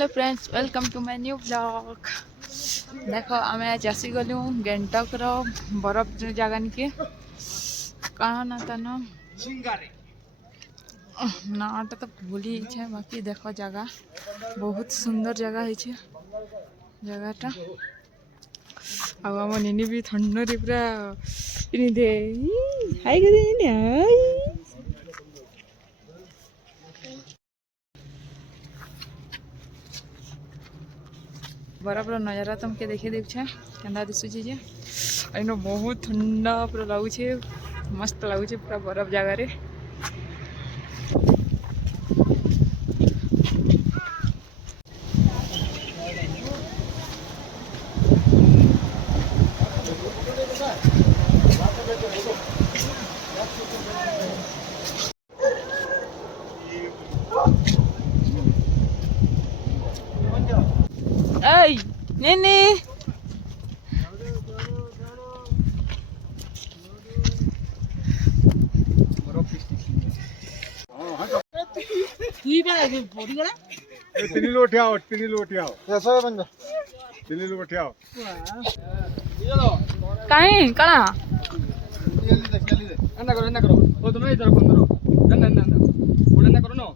Hello friends, welcome to my new blog. देख आम आज आसीगलु गैंगटक बरफ जगह निके कहाँ ना तान नाटा तो भूली जाए। बाकी देख जगह बहुत सुंदर जगह है जगहटा। आम निनी भी ठंडा पूरा दे हाई बरफर नजारा तुमके देखे देछे केंदा दिशुचे जे अइनो बहुत ठंडा पूरा लगुचे, मस्त लगुचे पूरा बरफ जगह रे। Ê, Nini. कहीं कणा एंदा करो ओ तुम इधर बंदरो एंदा एंदा करो ना।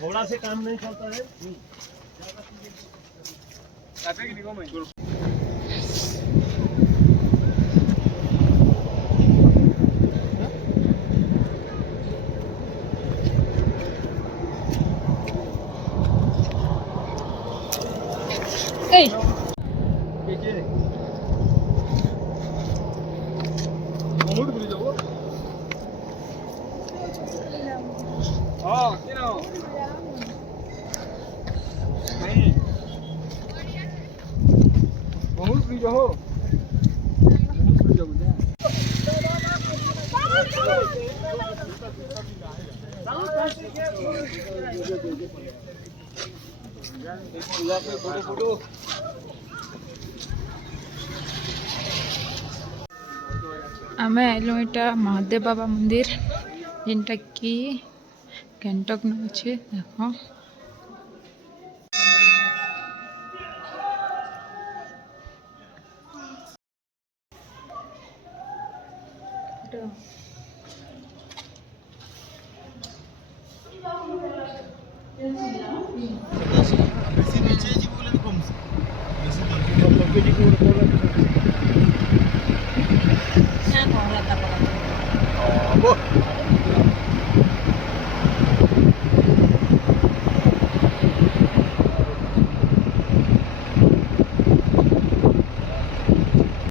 थोड़ा से काम नहीं चलता है। बहुत फ्री हो आम आइलु इटा महादेव बाबा मंदिर जिनटा कि गैंगटक न अच्छे। देख